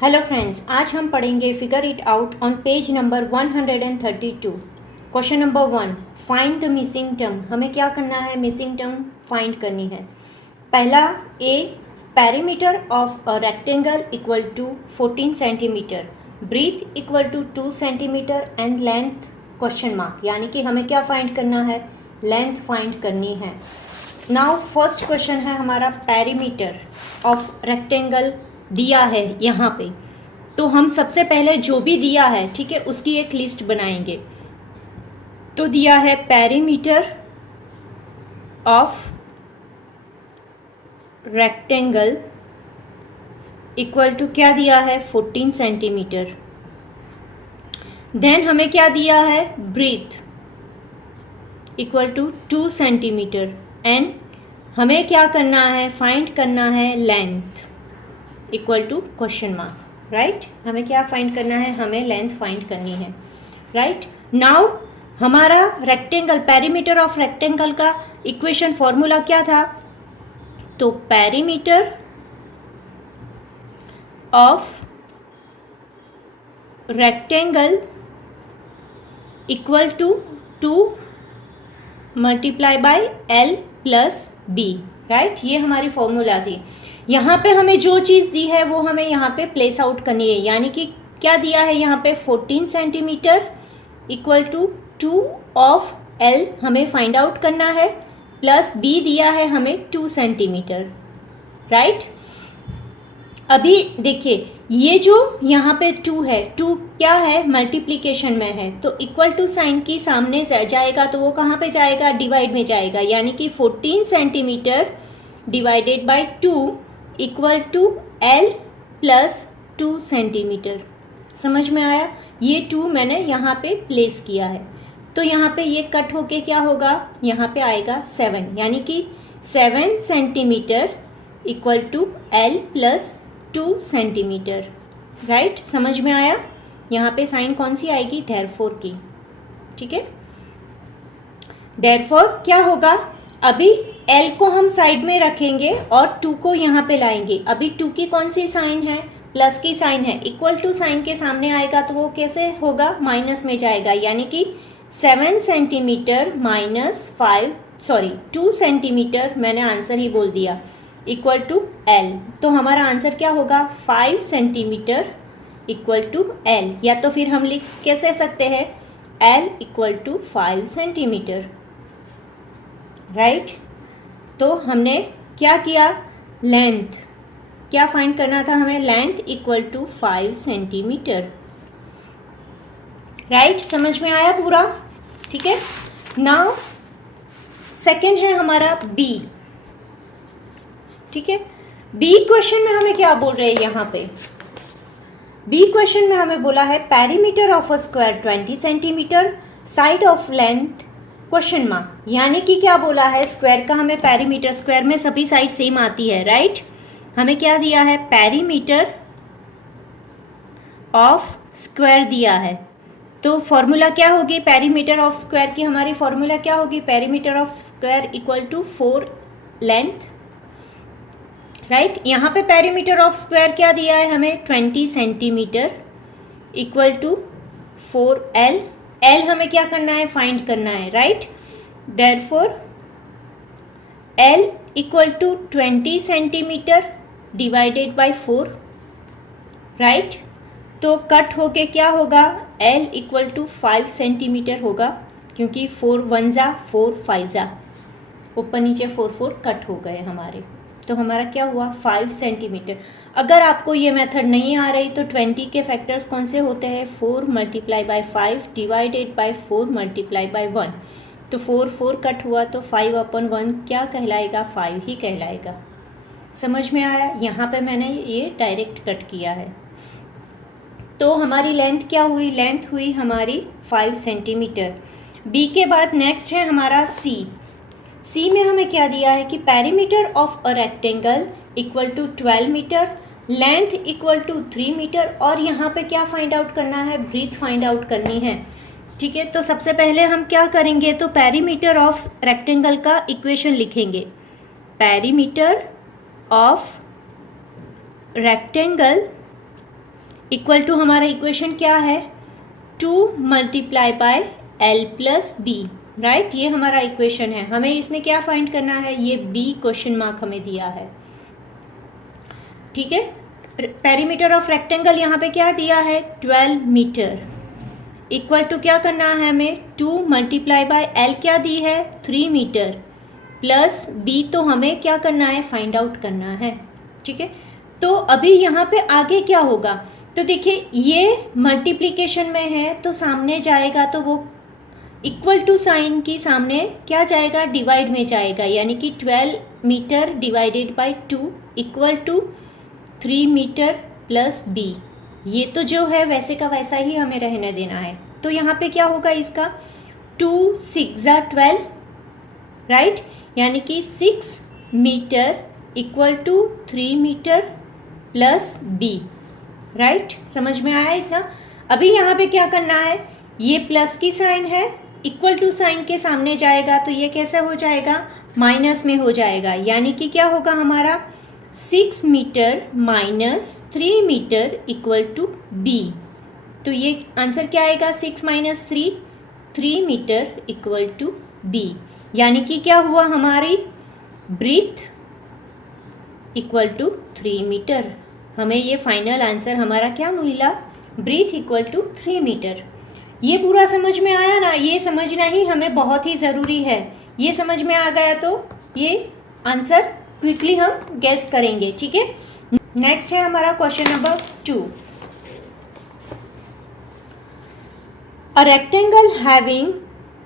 Hello friends, आज हम पढ़ेंगे figure it out on page number 132। Question number 1, find the missing term. हमें क्या करना है? मिसिंग टर्म फाइंड करनी है। पहला a, perimeter of a rectangle equal to 14 centimetre, breadth equal to 2 centimetre and length question mark. यानी कि हमें क्या फाइंड करना है? लेंथ फाइंड करनी है। नाउ फर्स्ट क्वेश्चन है हमारा, पेरीमीटर ऑफ रेक्टेंगल दिया है यहाँ पे। तो हम सबसे पहले जो भी दिया है, ठीक है, उसकी एक लिस्ट बनाएंगे। तो दिया है perimeter of rectangle equal to क्या दिया है? 14 सेंटीमीटर। देन हमें क्या दिया है? Breadth equal to 2 centimetre and हमें क्या करना है? फाइंड करना है length equal to question mark. Right, हमें क्या फाइंड करना है? हमें लेंथ फाइंड करनी है। राइट, नाउ हमारा रेक्टेंगल, पेरीमीटर ऑफ रेक्टेंगल का इक्वेशन फॉर्मूला क्या था? तो perimeter of rectangle equal to 2 multiply by L plus b. Right, ये हमारी फॉर्मूला थी। यहाँ पे हमें जो चीज़ दी है वो हमें यहाँ पे प्लेस आउट करनी है। यानी कि क्या दिया है यहाँ पे? 14 centimetre equal to 2 of L हमें फाइंड आउट करना है, प्लस B दिया है हमें 2 सेंटीमीटर। राइट, अभी देखिए ये जो यहाँ पे 2 है, 2 क्या है? मल्टीप्लिकेशन में है, तो इक्वल टू साइन की सामने जाएगा तो वो कहाँ पे जाएगा? डिवाइड में जाएगा। यानी कि 14 centimetre divided by 2 equal to L plus 2 centimetre. समझ में आया? ये 2 मैंने यहाँ पे प्लेस किया है, तो यहाँ पे ये कट होके क्या होगा? यहाँ पे आएगा 7, यानी कि 7 centimetre equal to L plus 2 centimetre. Right, समझ में आया? यहाँ पे साइन कौन सी आएगी? देयरफॉर की। ठीक है, देयरफॉर क्या होगा? अभी L को हम साइड में रखेंगे और 2 को यहाँ पे लाएंगे। अभी 2 की कौन सी साइन है? प्लस की साइन है। इक्वल टू साइन के सामने आएगा तो वो कैसे होगा? माइनस में जाएगा। यानी कि 7 सेंटीमीटर माइनस 2 सेंटीमीटर, मैंने आंसर ही बोल दिया, इक्वल टू L। तो हमारा आंसर क्या होगा? 5 सेंटीमीटर इक्वल टू L। या तो फिर हम लिख कैसे सकते हैं? L equal to 5 centimetre. Right, तो हमने क्या किया? लेंथ क्या फाइंड करना था हमें? Length equal to 5 centimetre. Right, समझ में आया पूरा? ठीक है, नाउ सेकेंड है हमारा B। ठीक है, B क्वेश्चन में हमें क्या बोल रहे हैं? यहाँ पे B क्वेश्चन में हमें बोला है perimeter of a square 20 centimetre, side of length question mark. यानी कि क्या बोला है? स्क्वायर का हमें पेरीमीटर, स्क्वायर में सभी साइड सेम आती है। राइट, हमें क्या दिया है? पेरीमीटर ऑफ स्क्वायर दिया है। तो फॉर्मूला क्या होगी पेरीमीटर ऑफ स्क्वायर की? हमारी फॉर्मूला क्या होगी? Perimeter of square equal to 4 length. Right, यहाँ पे पेरीमीटर ऑफ स्क्वायर क्या दिया है हमें? 20 centimetre equal to 4L। L हमें क्या करना है? फाइंड करना है। Right, therefore L equal to 20 centimetre divided by 4। Right, तो कट होके क्या होगा? L इक्वल टू 5 सेंटीमीटर होगा, क्योंकि 4 1 जा 4 5 जा, ऊपर नीचे 4 4 कट हो गए हमारे। तो हमारा क्या हुआ? 5 सेंटीमीटर। अगर आपको ये मेथड नहीं आ रही तो 20 के फैक्टर्स कौन से होते हैं? 4 multiply bye 5 divided by 4 multiply bye 1। तो 4 4 कट हुआ तो 5/1 क्या कहलाएगा? 5 ही कहलाएगा। समझ में आया? यहाँ पे मैंने ये डायरेक्ट कट किया है। तो हमारी लेंथ क्या हुई? लेंथ हुई हमारी 5 सेंटीमीटर। B के बाद नेक्स्ट है हमारा C में हमें क्या दिया है कि perimeter of a rectangle equal to 12 metre, length equal to 3 metre, और यहाँ पे क्या फाइंड आउट करना है? ब्रीथ फाइंड आउट करनी है। ठीक है, तो सबसे पहले हम क्या करेंगे? तो पेरीमीटर ऑफ रेक्टेंगल का इक्वेशन लिखेंगे। Perimeter of rectangle equal to हमारा इक्वेशन क्या है, 2 multiply by L plus b, right. ये हमारा इक्वेशन है। हमें इसमें क्या फाइंड करना है, ये बी क्वेश्चन मार्क हमें दिया है, ठीक है। पेरीमीटर ऑफ रेक्टेंगल यहाँ पे क्या दिया है, 12 मीटर, इक्वल टू क्या करना है हमें, 2 मल्टीप्लाई बाय L क्या दी है, 3 मीटर, प्लस बी तो हमें क्या करना है, फाइंड आउट करना है, ठीक है। तो अभी यहाँ पे आगे क्या होगा, तो देखिए ये मल्टीप्लिकेशन में है तो सामने जाएगा तो वो इक्वल टू साइन की सामने क्या जाएगा, डिवाइड में जाएगा, यानी कि 12 metre divided by 2 equal to 3 metre plus b. ये तो जो है वैसे का वैसा ही हमें रहने देना है। तो यहाँ पे क्या होगा इसका, 2 6 12, राइट, यानी कि 6 metre equal to 3 metre plus b, right. समझ में आया इतना। अभी यहाँ पे क्या करना है, ये प्लस की साइन है, इक्वल टू साइन के सामने जाएगा तो ये कैसे हो जाएगा, माइनस में हो जाएगा, यानी कि क्या होगा हमारा 6 metre minus 3 metre equal to b. तो ये आंसर क्या आएगा, 6 minus 3 metre equal to b, यानी कि क्या हुआ, हमारी ब्रीथ इक्वल टू 3 मीटर। हमें ये फाइनल आंसर हमारा क्या मिला, ब्रीथ इक्वल टू 3 मीटर। ये पूरा समझ में आया ना, ये समझना ही हमें बहुत ही ज़रूरी है। ये समझ में आ गया तो ये आंसर क्विकली हम गेस करेंगे, ठीक है। नेक्स्ट है हमारा question number 2। A rectangle having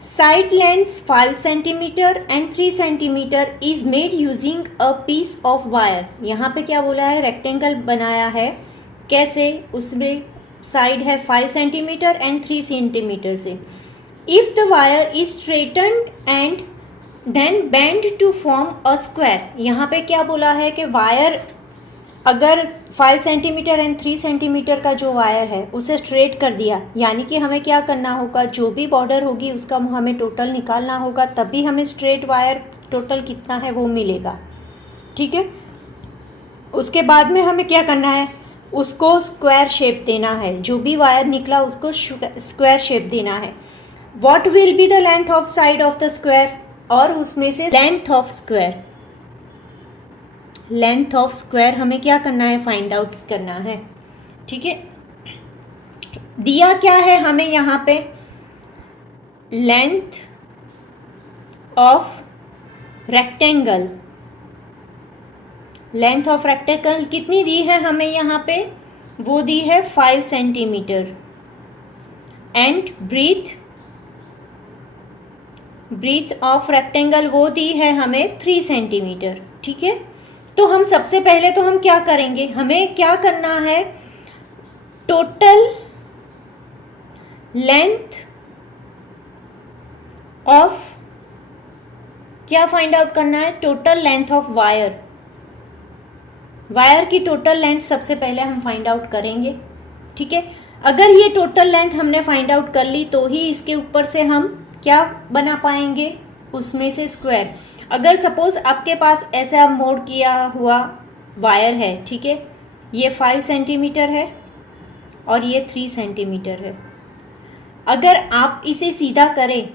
side lengths 5 centimetre and 3 centimetre is made using a piece of wire. यहाँ पे क्या बोला है, रेक्टेंगल बनाया है, कैसे, उसमें साइड है 5 सेंटीमीटर एंड 3 सेंटीमीटर से। If the wire is straightened and then bend to form a square. यहाँ पे क्या बोला है कि वायर अगर 5 सेंटीमीटर एंड 3 सेंटीमीटर का जो वायर है उसे स्ट्रेट कर दिया, यानी कि हमें क्या करना होगा, जो भी बॉर्डर होगी उसका हमें टोटल निकालना होगा, तभी हमें स्ट्रेट वायर टोटल कितना है वो मिलेगा, ठीक है। उसके बाद में हमें क्या करना है, उसको स्क्वायर शेप देना है, जो भी वायर निकला उसको स्क्वायर शेप देना है। What will be the length of side of the square, और उसमें से length of square, length of square हमें क्या करना है, फाइंड आउट करना है, ठीक है। दिया क्या है हमें यहाँ पे, length of rectangle, length of rectangle कितनी दी है हमें यहाँ पे, वो दी है 5 centimetre, and breadth of rectangle वो दी है हमें 3 सेंटीमीटर, ठीक है। तो हम सबसे पहले तो हम क्या करेंगे, हमें क्या करना है, टोटल लेंथ ऑफ, क्या फाइंड आउट करना है, total length of wire, wire की टोटल लेंथ सबसे पहले हम फाइंड आउट करेंगे, ठीक है। अगर ये टोटल लेंथ हमने फाइंड आउट कर ली तो ही इसके ऊपर से हम क्या बना पाएंगे, उसमें से स्क्वायर। अगर सपोज आपके पास ऐसा मोड़ किया हुआ वायर है, ठीक है, ये 5 सेंटीमीटर है और ये 3 सेंटीमीटर है, अगर आप इसे सीधा करें,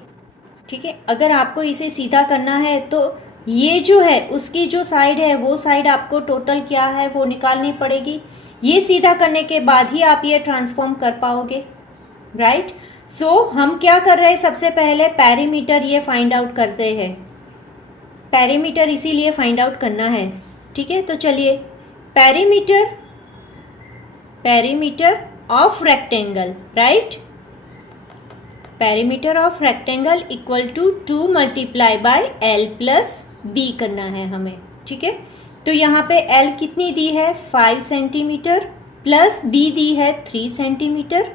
ठीक है, अगर आपको इसे सीधा करना है तो ये जो है उसकी जो साइड है वो साइड आपको टोटल क्या है वो निकालनी पड़ेगी। ये सीधा करने के बाद ही आप ये ट्रांसफॉर्म कर पाओगे, राइट। सो हम क्या कर रहे हैं, सबसे पहले पेरीमीटर ये फाइंड आउट करते हैं, पेरीमीटर इसीलिए फाइंड आउट करना है, ठीक है। तो चलिए perimeter of rectangle, right, perimeter of rectangle equal to 2 multiply by L plus b करना है हमें, ठीक है। तो यहाँ पे L कितनी दी है, 5 सेंटीमीटर, प्लस B दी है 3 सेंटीमीटर,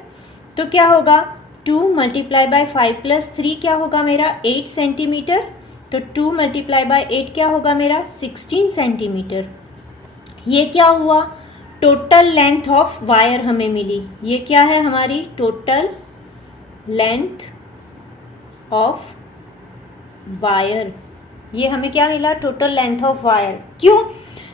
तो क्या होगा 2 मल्टीप्लाई बाय 5 प्लस 3 क्या होगा मेरा 8 सेंटीमीटर, तो 2 मल्टीप्लाई बाय 8 क्या होगा मेरा 16 सेंटीमीटर। ये क्या हुआ, टोटल लेंथ ऑफ वायर हमें मिली, ये क्या है हमारी टोटल लेंथ ऑफ वायर, ये हमें क्या मिला, टोटल लेंथ ऑफ वायर। क्यों,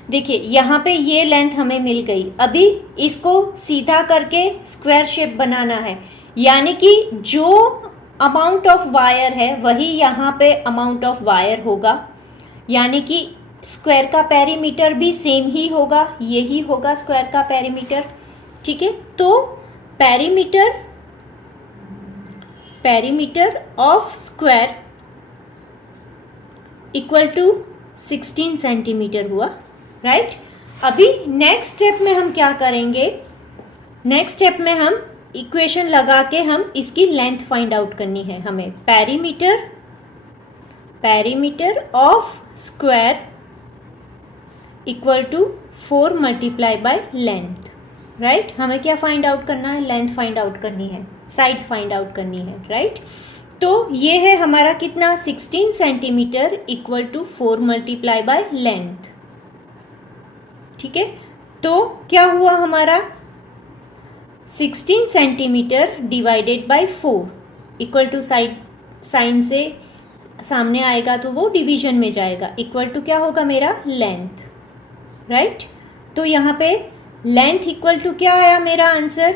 देखिए यहाँ पे ये लेंथ हमें मिल गई, अभी इसको सीधा करके स्क्वायर शेप बनाना है, यानी कि जो अमाउंट ऑफ वायर है वही यहाँ पे अमाउंट ऑफ वायर होगा, यानी कि स्क्वायर का पेरीमीटर भी सेम ही होगा, यही होगा स्क्वायर का पेरीमीटर। ठीक है, तो perimeter of square equal to 16 centimetre हुआ, राइट। अभी नेक्स्ट स्टेप में हम क्या करेंगे, नेक्स्ट स्टेप में हम इक्वेशन लगा के हम इसकी लेंथ फाइंड आउट करनी है हमें। Perimeter of square equal to 4 multiply by length, right. हमें क्या फाइंड आउट करना है, लेंथ फाइंड आउट करनी है, साइड फाइंड आउट करनी है, राइट। तो ये है हमारा कितना, 16 centimetre equal to 4 multiply by length. ठीक है, तो क्या हुआ हमारा 16 centimetre divided by 4 equal to sign से सामने आएगा तो वो डिवीजन में जाएगा, इक्वल टू क्या होगा मेरा लेंथ, राइट। तो यहाँ पे लेंथ इक्वल टू क्या आया मेरा आंसर,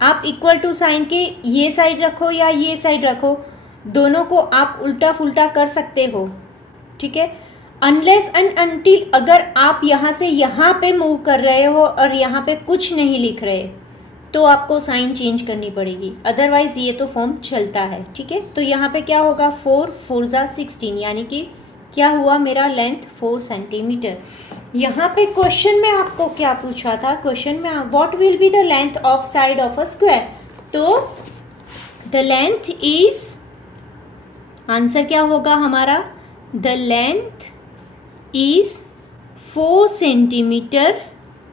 आप इक्वल टू साइन के ये साइड रखो या ये साइड रखो, दोनों को आप उल्टा फुल्टा कर सकते हो। ठीक है, अनलेस एंड अनटिल अगर आप यहाँ से यहाँ पे मूव कर रहे हो और यहाँ पे कुछ नहीं लिख रहे तो आपको साइन चेंज करनी पड़ेगी, अदरवाइज ये तो फॉर्म चलता है। ठीक है, तो यहाँ पे क्या होगा 4 4 जा 16, यानी कि क्या हुआ मेरा लेंथ 4 सेंटीमीटर। यहाँ पे क्वेश्चन में आपको क्या पूछा था, क्वेश्चन में what will be the length of side of a square, तो द लेंथ इज, आंसर क्या होगा हमारा, the length is 4 centimetre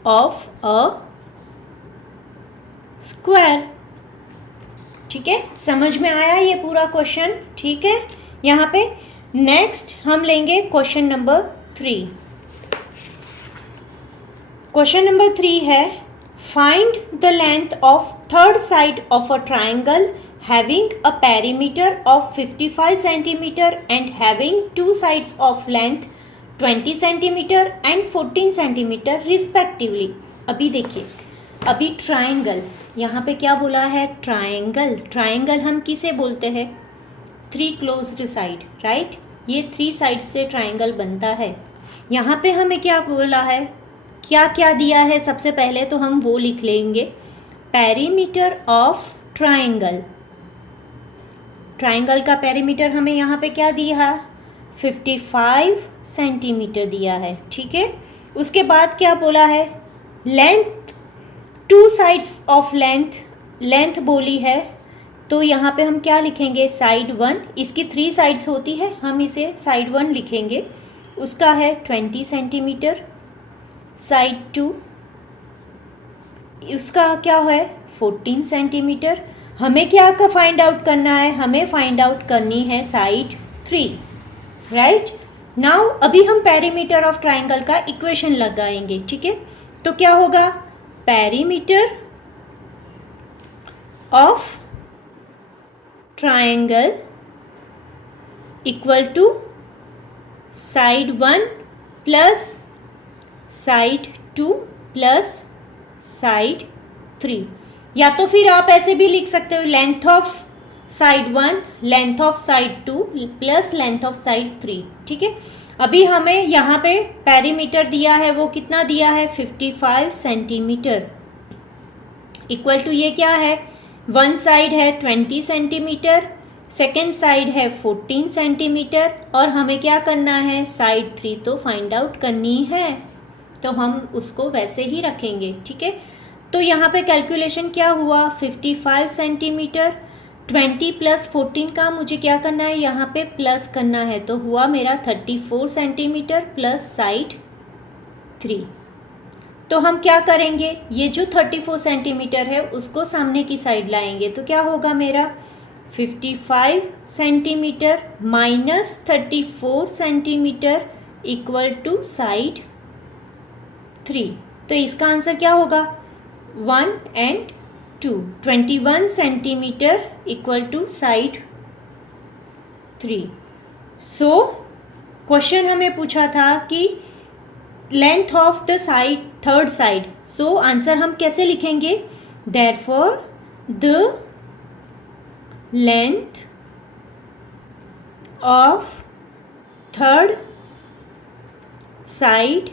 of a square. ठीक है, समझ में आया ये पूरा क्वेश्चन। ठीक है, यहाँ पे नेक्स्ट हम लेंगे क्वेश्चन नंबर 3। क्वेश्चन नंबर 3 है, find the length of third side of a triangle having a perimeter of 55 centimeter and having two sides of length 20 centimeter and 14 centimeter respectively। अभी देखिए, अभी ट्राइंगल, यहाँ पे क्या बोला है, ट्राइंगल। ट्राइंगल हम किसे बोलते हैं, 3 क्लोज्ड साइड, राइट। ये 3 साइड से ट्राइंगल बनता है। यहाँ पे हमें क्या बोला है, क्या क्या दिया है, सबसे पहले तो हम वो लिख लेंगे, पेरीमीटर ऑफ ट्राइंगल। ट्राइंगल का पेरीमीटर हमें यहाँ पे क्या दिया है, 55 सेंटीमीटर दिया है। ठीक है, उसके बाद क्या बोला है, लेंथ, 2 साइड्स ऑफ लेंथ बोली है, तो यहाँ पे हम क्या लिखेंगे, साइड 1, इसकी 3 साइड्स होती है, हम इसे साइड 1 लिखेंगे, उसका है 20 सेंटीमीटर, साइड 2 उसका क्या है 14 सेंटीमीटर। हमें क्या का फाइंड आउट करना है, हमें फाइंड आउट करनी है साइड 3, राइट। नाउ अभी हम पेरीमीटर ऑफ ट्राइंगल का इक्वेशन लगाएंगे। ठीक है, तो क्या होगा, perimeter of triangle equal to side 1 plus side 2 plus side 3, या तो फिर आप ऐसे भी लिख सकते हो, length of side 1 length of side 2 plus length of side 3। ठीक है, अभी हमें यहाँ पे पेरीमीटर दिया है, वो कितना दिया है, 55 सेंटीमीटर, इक्वल टू ये क्या है, वन साइड है 20 सेंटीमीटर, सेकेंड साइड है 14 सेंटीमीटर, और हमें क्या करना है, साइड 3 तो फाइंड आउट करनी है, तो हम उसको वैसे ही रखेंगे। ठीक है, तो यहाँ पे कैलकुलेशन क्या हुआ, 55 सेंटीमीटर, 20 प्लस 14 का मुझे क्या करना है, यहाँ पे प्लस करना है, तो हुआ मेरा 34 सेंटीमीटर प्लस साइड 3। तो हम क्या करेंगे, ये जो 34 सेंटीमीटर है उसको सामने की साइड लाएंगे, तो क्या होगा मेरा 55 centimetre minus 34 centimetre equal to side 3। तो इसका आंसर क्या होगा, 1 and 2, 21 centimetre equal to side 3। So question हमें पूछा था कि length of the side, third side. So answer हम कैसे लिखेंगे? Therefore the length of third side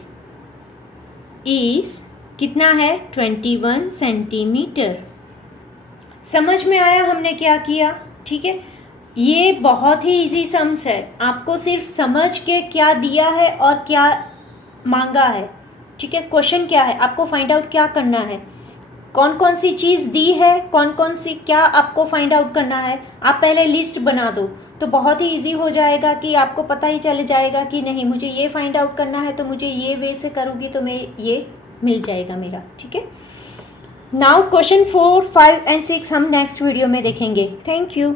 is कितना है? 21 सेंटीमीटर। समझ में आया हमने क्या किया? ठीक है, ये बहुत ही इजी सम्स है, आपको सिर्फ समझ के क्या दिया है और क्या मांगा है, ठीक है, क्वेश्चन क्या है, आपको फाइंड आउट क्या करना है, कौन कौन सी चीज़ दी है, कौन कौन सी क्या आपको फाइंड आउट करना है। आप पहले लिस्ट बना दो तो बहुत ही इजी हो जाएगा कि आपको पता ही चल जाएगा कि नहीं मुझे ये फाइंड आउट करना है तो मुझे ये वे से करूँगी तो मैं ये मिल जाएगा मेरा। ठीक है, नाउ क्वेश्चन 4, 5 एंड 6 हम नेक्स्ट वीडियो में देखेंगे। Thank you.